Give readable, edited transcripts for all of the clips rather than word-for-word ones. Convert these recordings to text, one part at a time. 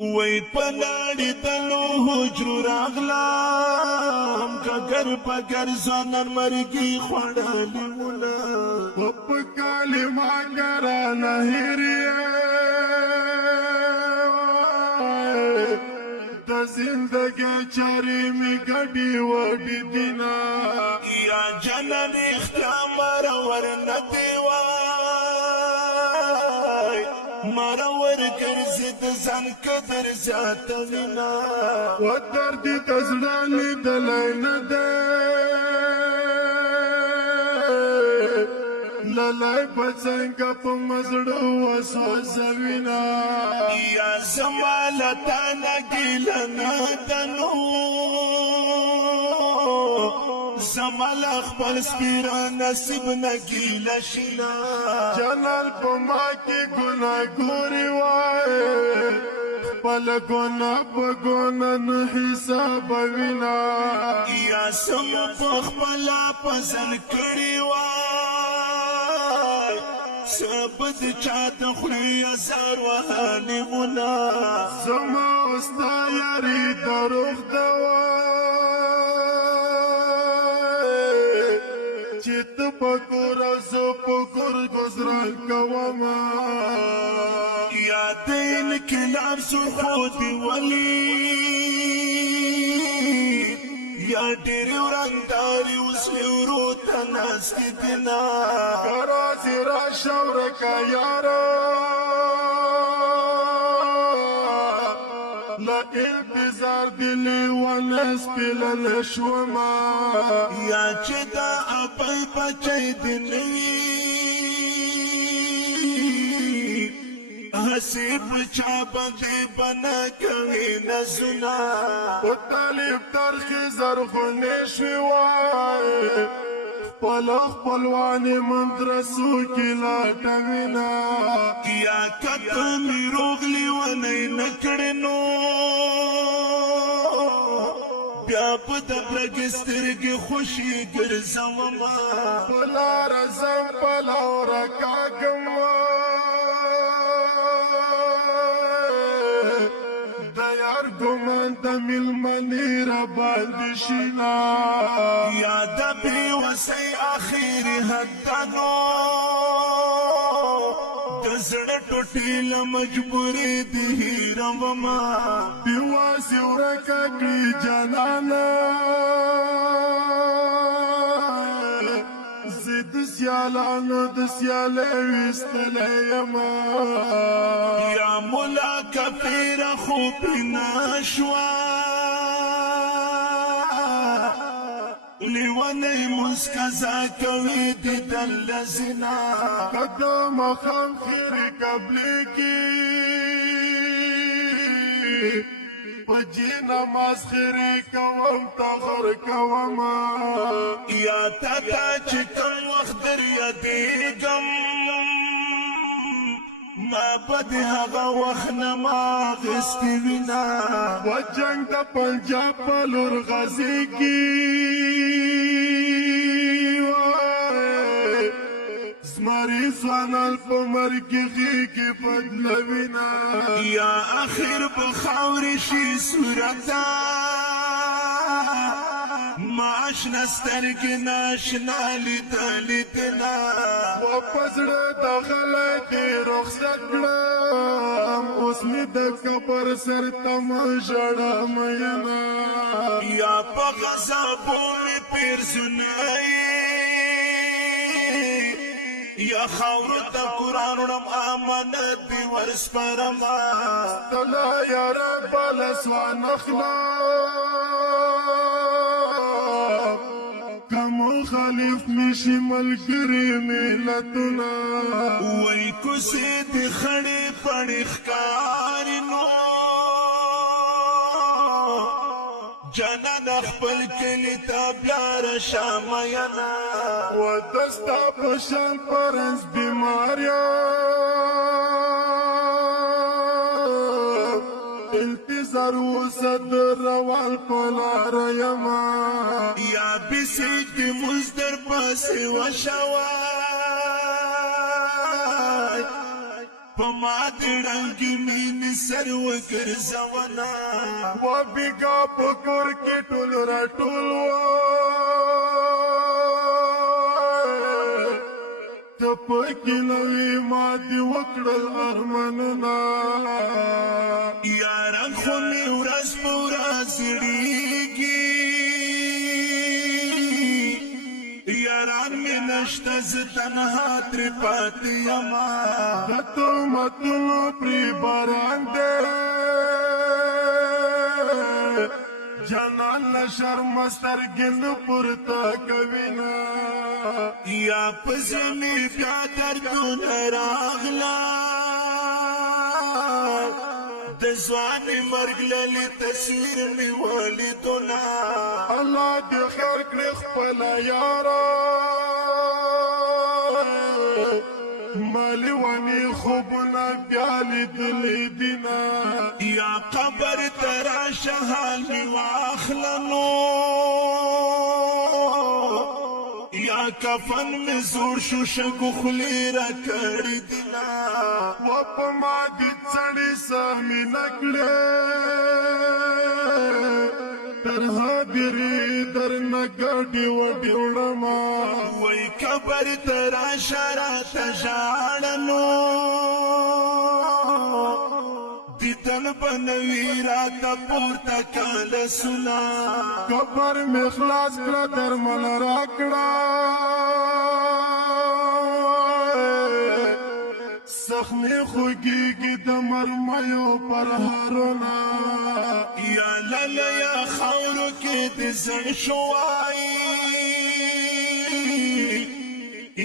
وی پناڑی تلو حجر راغلام کگر پگر زانن مرگی خوڑالی مولا پپ کالما گرانا ہیریے د زندگی چاری می گڑی وڈی دینا یا جنن اختیامر ورندیوان مرور گرزد زن کدر زیادوینا و دردی تزرانی دلین دے للائی پچنگا پا مزڑو وسوسوینا یا زمالتا نگیلنا دنو زمال اخبر سپیرا نصیب نگیل شینا جنال پا ما کی گناہ گوری وائے پل گناہ پا گناہ نحساب وینا یا سم پخپلا پزن کری وای سبد چاہت خوری ازار وحالی منا زما استا یاری دروخ دوائی چیت پکور ازو پکور گزران کواما یا دین کلاب سو خودی ولی یا ډېر ورنداري اوس ورو ته ناستې دینا کرازی را شورکا یارا لا انتظار دلی ونس پلن شوما یا چې دا اپای بچی دی نوی حسیب چا بندی بنا کوي نزنا و طالب ترخی زرخونی شوی پلخ پلوانی مندرسو کی لاٹوینا یا کتمی روغلی ونی نکڑنو بیا پا دبرگ سترگی خوشی گرزوما پلا رزم پلا ورکاگم دیار گمان دمیل منی را باندشینا یا دبی وسی آخیری حدانو دزڑ ٹوٹیل مجبوری دی روما بیواسی ورکا کی جانانا زد سیالانو دسیالی وستلیم یا مولا کفیر خوب ناشوا لیوانی مسکزا کوي دی دل زنا قدم خام خیری قبلی کی پجی نماز خیری کوم تغر کوم یا تاتا چکم وقت در یدیگم ما بدی هغه وخت نما غستی وینا و جنگ دا پنجاب پلور غزی کی زمری سوانال پا مرگی غی کی فدلوینا یا آخر بخاور شی صورتا معاش نسترگی ناشنا لیدنا و پزڑ دخلقی رخصت کرم اس می دکبر سر تم جڑم ینا یا پا غذابو می پیر سنائی یا خاور تا قرآن رم آمانت بی ورس پرما تلا یا رب لسوان اخلاق کمو خلیف میشی ملگری میلتنا وی کسی دی خڑی پڑی خکاری نو جانان اخبر کلی تابلار شاماینا و دستا پشان پرنس بیماریا انتظار وسد روان پلار یما یا بیسیج دی مزدر پاسی وشوائی پما دړنګ مين سر وګرځونا و بیگا پکور کی ټول را ټول تپکی نوی ما دی وکړل ارمانونه یاران خو می ورځ په ورځ ډیږي یاران می نشته زه تنها ترې پاتې یما د تهمتونو پرې باران دی جانان له شرمه سترګې نه پورته کوینه یا پزې مې بیا دردونه راغله د ځوانې مرګ للې تصویر مې ولیدونه الله دې خیر کړي خپله یاره مالي ونی خوبونه بیا لیدلې دینه یا قبر ته راشه حال مې واخله نو یا کفن مې زوړ شو شګو خولې راکړې دینه و په ما دې څڼې سمې نه کړې تر هدیرې درنه ګډې وډې وړمه وای قبر ته راشه راته ژاړه نو دیدن بنوي راته پورته کاله سنا قبر مې خلاص کړه درمل راکړه زخمې خوږېږي د مرمیو پر هارونه یا لاله یا خاورو کې دې زړ شوای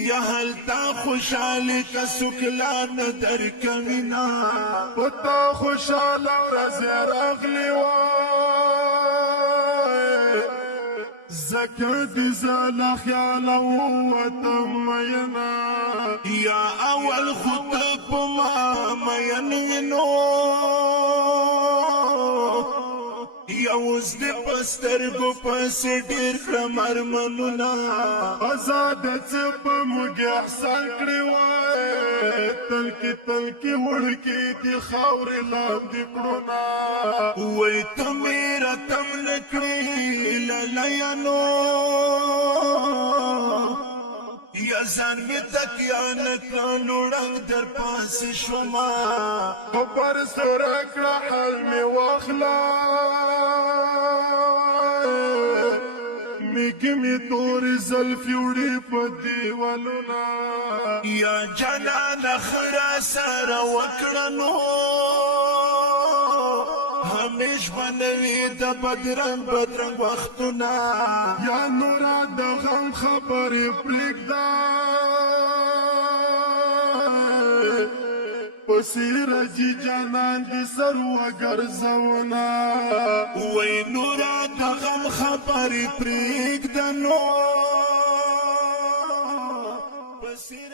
یا هلته خوشحالي که څوک لا نه درکوینه پتا خوشحاله ورځې راغلې وای ځکه دې زه له خیاله ووتم مینه یا اول خو ته په ما مین وینو یا اوس دې په سترګو پسې ډېر کړم ارمانونه آزاد څه په موږ احسان کړی وای تلکې وړکې دې خاورې لاندې کړونه وای ته مې راتم نه کړې لیلیانو یا ځان مې تکیه نه کړه لوړنګ در پاسې شومه خبر سره کړه حال مې واخله میږي مې تورې زلفې وړې په دیوالونه یا جانانه ښه راسره وکړه نو همیش بنوي د بدرنګ وختونه یا نورا د غم خبرې پرېږده پسې راځي جانان دې سر وګرځونه وای نورا د غم خبرې پرېږده نو پسې